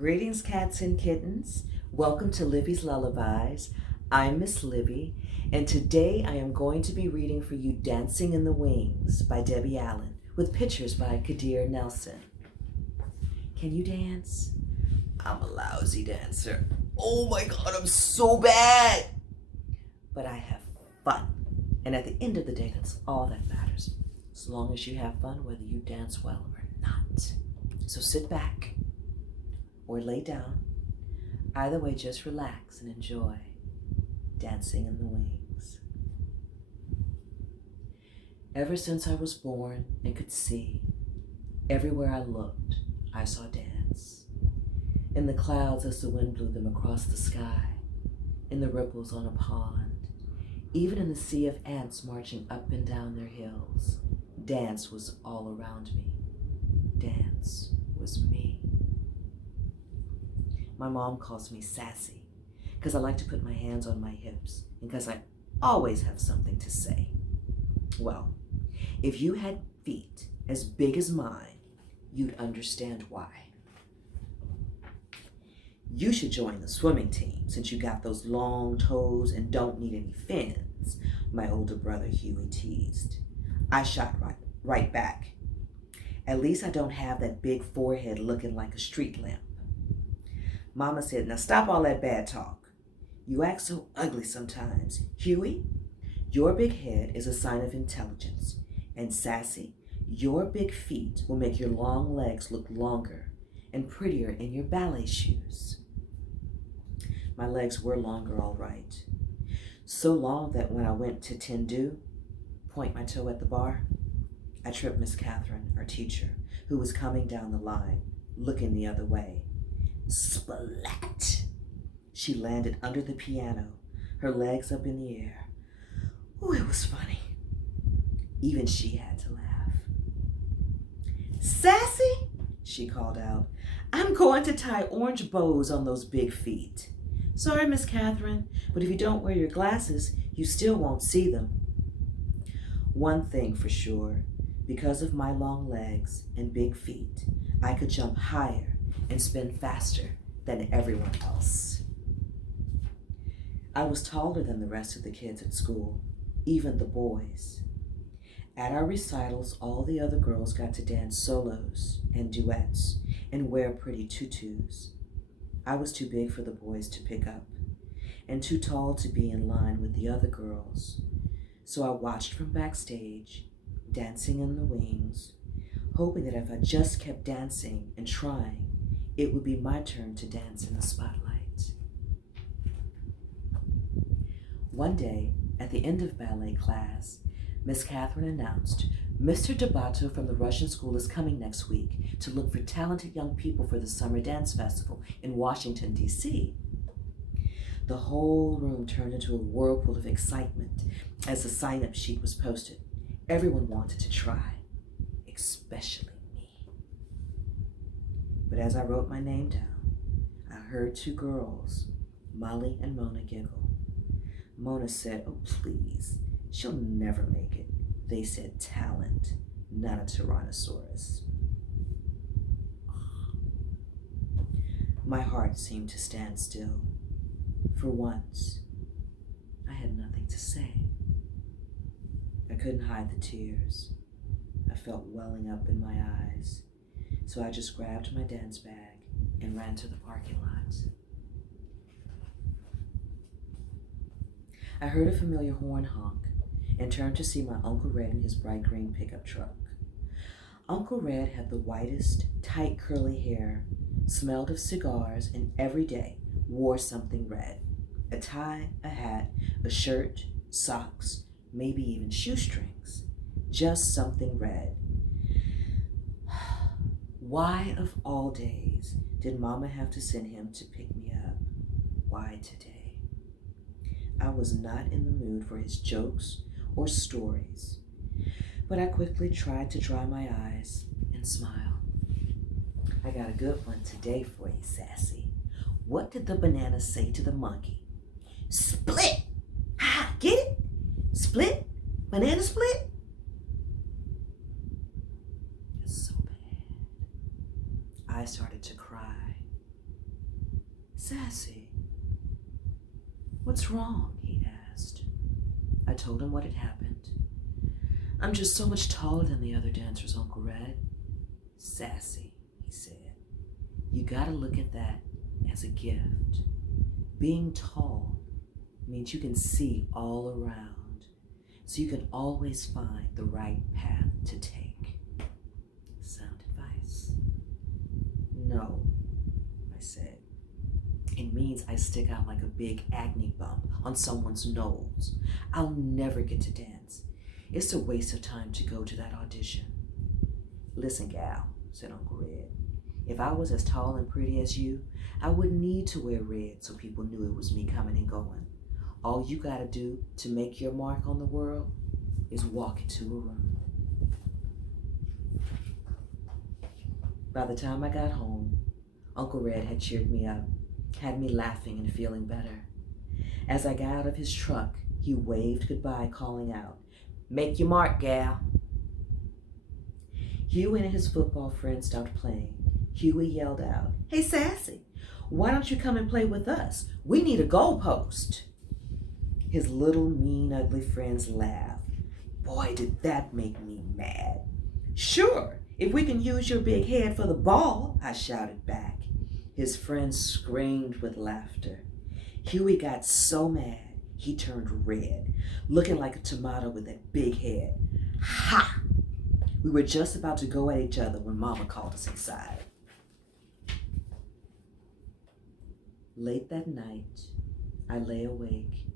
Greetings, cats and kittens. Welcome to Libby's Lullabies. I'm Miss Libby, and today I am going to be reading for you Dancing in the Wings by Debbie Allen, with pictures by Kadir Nelson. Can you dance? I'm a lousy dancer. Oh my God, I'm so bad! But I have fun, and at the end of the day, that's all that matters. As long as you have fun, whether you dance well or not. So sit back or lay down. Either way, just relax and enjoy Dancing in the Wings. Ever since I was born and could see, everywhere I looked, I saw dance. In the clouds as the wind blew them across the sky, in the ripples on a pond, even in the sea of ants marching up and down their hills, dance was all around me. Dance was me. My mom calls me sassy because I like to put my hands on my hips and because I always have something to say. Well, if you had feet as big as mine, you'd understand why. You should join the swimming team since you got those long toes and don't need any fins, my older brother Huey teased. I shot right back. At least I don't have that big forehead looking like a street lamp. Mama said, now stop all that bad talk. You act so ugly sometimes. Huey, your big head is a sign of intelligence. And Sassy, your big feet will make your long legs look longer and prettier in your ballet shoes. My legs were longer, all right. So long that when I went to Tendu, point my toe at the bar, I tripped Miss Catherine, our teacher, who was coming down the line, looking the other way. Splat! She landed under the piano, her legs up in the air. Oh, it was funny. Even she had to laugh. Sassy, she called out, I'm going to tie orange bows on those big feet. Sorry, Miss Catherine, but if you don't wear your glasses, you still won't see them. One thing for sure, because of my long legs and big feet, I could jump higher and spin faster than everyone else. I was taller than the rest of the kids at school, even the boys. At our recitals, all the other girls got to dance solos and duets and wear pretty tutus. I was too big for the boys to pick up and too tall to be in line with the other girls. So I watched from backstage, dancing in the wings, hoping that if I just kept dancing and trying, it would be my turn to dance in the spotlight. One day, at the end of ballet class, Miss Catherine announced, Mr. Debato from the Russian school is coming next week to look for talented young people for the Summer Dance Festival in Washington, D.C. The whole room turned into a whirlpool of excitement as the sign-up sheet was posted. Everyone wanted to try, especially me. But as I wrote my name down, I heard two girls, Molly and Mona, giggle. Mona said, oh please, she'll never make it. They said talent, not a Tyrannosaurus. My heart seemed to stand still. For once, I had nothing to say. I couldn't hide the tears. I felt welling up in my eyes. So I just grabbed my dance bag and ran to the parking lot. I heard a familiar horn honk and turned to see my Uncle Red in his bright green pickup truck. Uncle Red had the whitest, tight curly hair, smelled of cigars, and every day wore something red. A tie, a hat, a shirt, socks, maybe even shoestrings. Just something red. Why of all days did Mama have to send him to pick me up? Why today? I was not in the mood for his jokes or stories, but I quickly tried to dry my eyes and smile. I got a good one today for you, Sassy. What did the banana say to the monkey? Split! Ha! Get it? Split? Banana split? It's so bad. I started to cry. Sassy, what's wrong? He asked. I told him what had happened. I'm just so much taller than the other dancers, Uncle Red. Sassy, he said, you gotta look at that as a gift. Being tall means you can see all around, so you can always find the right path to take. Sound advice? No, I said. It means I stick out like a big acne bump on someone's nose. I'll never get to dance. It's a waste of time to go to that audition. Listen, gal, said Uncle Red. If I was as tall and pretty as you, I wouldn't need to wear red so people knew it was me coming and going. All you gotta do to make your mark on the world is walk into a room. By the time I got home, Uncle Red had cheered me up, had me laughing and feeling better. As I got out of his truck, he waved goodbye, calling out, "Make your mark, gal." Huey and his football friends stopped playing. Huey yelled out, "Hey, Sassy, why don't you come and play with us? We need a goalpost." His little, mean, ugly friends laughed. Boy, did that make me mad. "Sure, if we can use your big head for the ball," I shouted back. His friends screamed with laughter. Huey got so mad, he turned red, looking like a tomato with that big head. Ha! We were just about to go at each other when Mama called us inside. Late that night, I lay awake,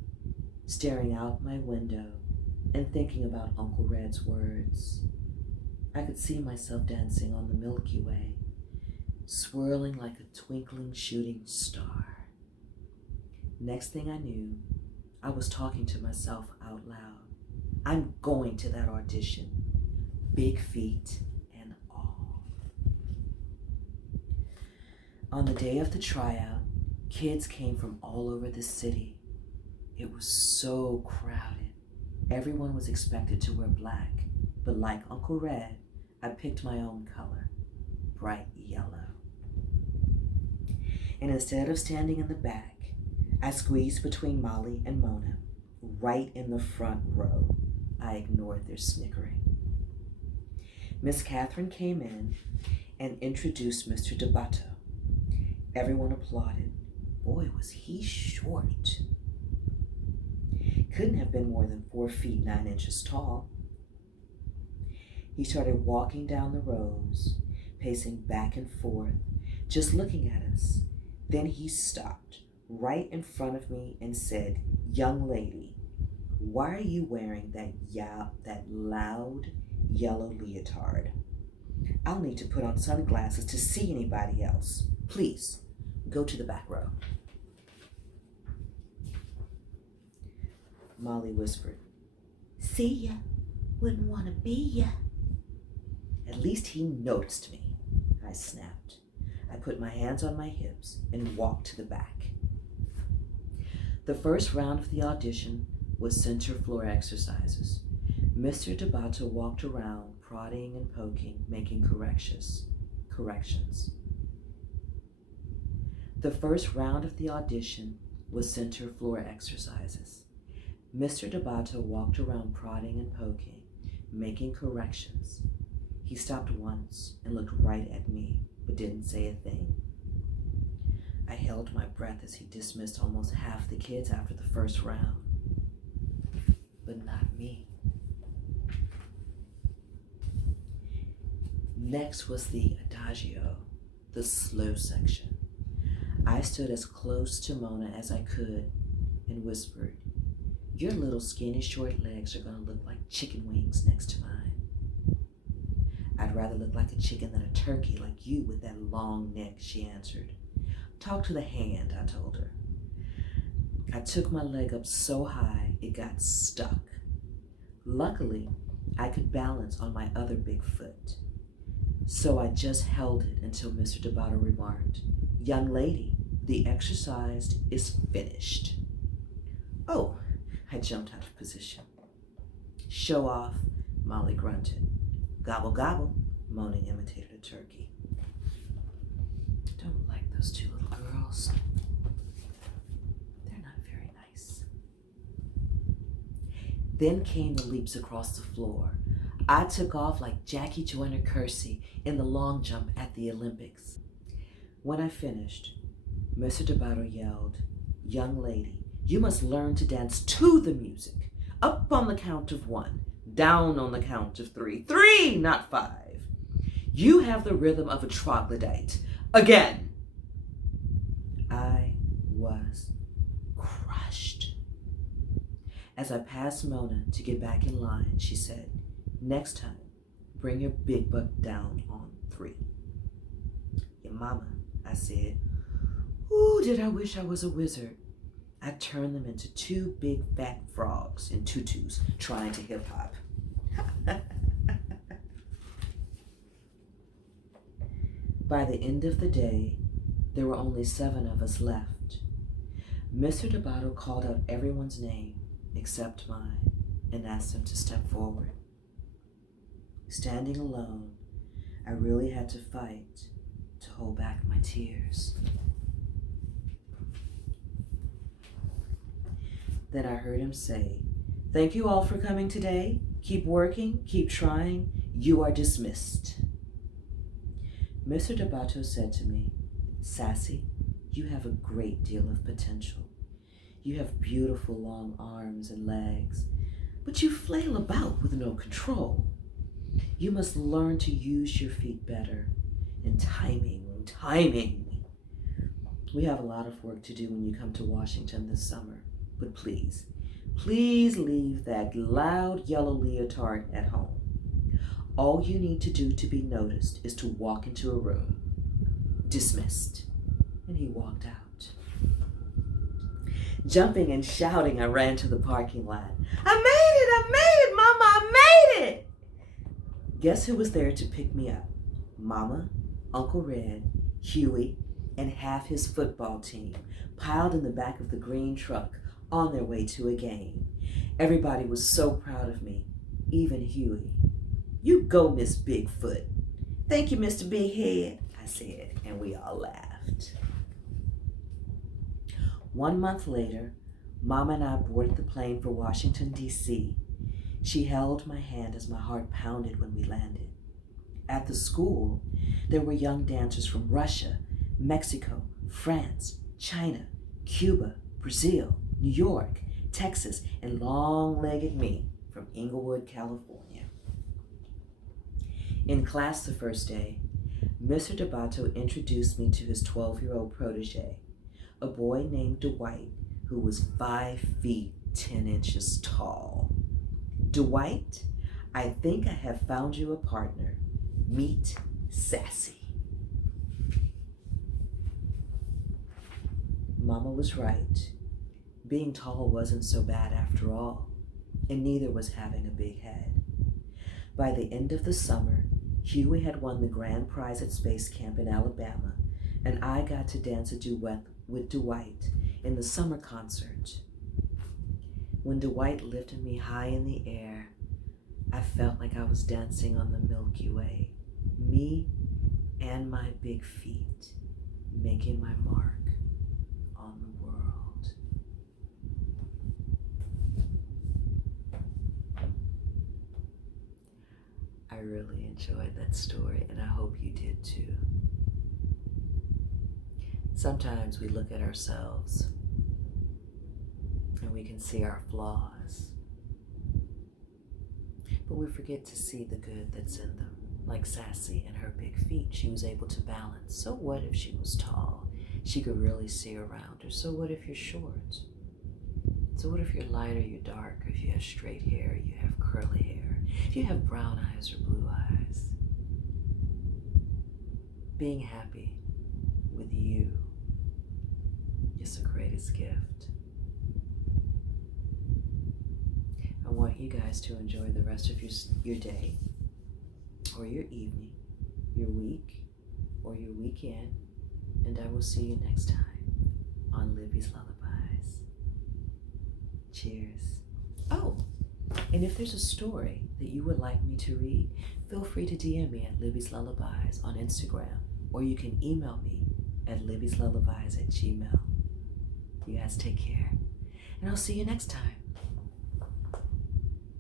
staring out my window and thinking about Uncle Red's words. I could see myself dancing on the Milky Way, swirling like a twinkling shooting star. Next thing I knew, I was talking to myself out loud. I'm going to that audition, big feet and all. On the day of the tryout, kids came from all over the city. It was so crowded. Everyone was expected to wear black, but like Uncle Red, I picked my own color, bright yellow. And instead of standing in the back, I squeezed between Molly and Mona, right in the front row. I ignored their snickering. Miss Catherine came in and introduced Mr. Debato. Everyone applauded. Boy, was he short. Couldn't have been more than 4 feet 9 inches tall. He started walking down the rows, pacing back and forth, just looking at us. Then he stopped right in front of me and said, "Young lady, why are you wearing that loud yellow leotard? I'll need to put on sunglasses to see anybody else. Please, go to the back row." Molly whispered, "See ya, wouldn't want to be ya." At least he noticed me, I snapped. I put my hands on my hips and walked to the back. The first round of the audition was center floor exercises. Mr. Debato walked around, prodding and poking, making corrections. The first round of the audition was center floor exercises. Mr. Debato walked around, prodding and poking, making corrections. He stopped once and looked right at me, but didn't say a thing. I held my breath as he dismissed almost half the kids after the first round. But not me. Next was the adagio, the slow section. I stood as close to Mona as I could and whispered, "Your little skinny short legs are going to look like chicken wings next to mine." "I'd rather look like a chicken than a turkey like you with that long neck," she answered. "Talk to the hand," I told her. I took my leg up so high it got stuck. Luckily, I could balance on my other big foot. So I just held it until Mr. Debato remarked, "Young lady, the exercise is finished." "Oh," I jumped out of position. "Show off," Molly grunted. "Gobble, gobble," Mona imitated a turkey. Don't like those two little girls. Then came the leaps across the floor. I took off like Jackie Joyner-Kersee in the long jump at the Olympics. When I finished, Mr. DeBato yelled, "Young lady, you must learn to dance to the music. Up on the count of 1, down on the count of 3. 3, not 5. You have the rhythm of a troglodyte. Again." I was crushed. As I passed Mona to get back in line, she said, "Next time, bring your big butt down on 3. "Your mama," I said. Ooh, did I wish I was a wizard. I turned them into 2 big fat frogs in tutus trying to hip hop. By the end of the day, there were only 7 of us left. Mr. DeBato called out everyone's name except mine and asked them to step forward. Standing alone, I really had to fight to hold back my tears. Then I heard him say, "Thank you all for coming today. Keep working, keep trying. You are dismissed." Mr. DeBato said to me, "Sassy, you have a great deal of potential. You have beautiful long arms and legs, but you flail about with no control. You must learn to use your feet better. And timing. We have a lot of work to do when you come to Washington this summer. But please leave that loud yellow leotard at home. All you need to do to be noticed is to walk into a room. Dismissed." And he walked out. Jumping and shouting, I ran to the parking lot. I made it, Mama, I made it! Guess who was there to pick me up? Mama, Uncle Red, Huey, and half his football team, piled in the back of the green truck on their way to a game. Everybody was so proud of me, even Huey. "You go, Miss Bigfoot." "Thank you, Mr. Big Head," I said, and we all laughed. 1 month later, Mama and I boarded the plane for Washington, D.C. She held my hand as my heart pounded when we landed. At the school, there were young dancers from Russia, Mexico, France, China, Cuba, Brazil, New York, Texas, and long-legged me from Inglewood, California. In class the first day, Mr. DeBato introduced me to his 12-year-old protege, a boy named Dwight, who was 5 feet 10 inches tall. "Dwight, I think I have found you a partner. Meet Sassy." Mama was right. Being tall wasn't so bad after all, and neither was having a big head. By the end of the summer, Huey had won the grand prize at Space Camp in Alabama, and I got to dance a duet with Dwight in the summer concert. When Dwight lifted me high in the air, I felt like I was dancing on the Milky Way, me and my big feet making my mark on the world. I really enjoyed that story, and I hope you did too. Sometimes we look at ourselves and we can see our flaws, but we forget to see the good that's in them. Like Sassy and her big feet, she was able to balance. So what if she was tall? She could really see around her. So what if you're short? So what if you're light or you're dark? Or if you have straight hair, you have curly hair. If you have brown eyes or blue eyes. Being happy with you is the greatest gift. I want you guys to enjoy the rest of your day, or your evening, your week, or your weekend, and I will see you next time on Libby's Lullabies. Cheers. Oh, and if there's a story that you would like me to read, feel free to DM me at Libby's Lullabies on Instagram, or you can email me at libbyslullabies@gmail.com. You guys take care, and I'll see you next time.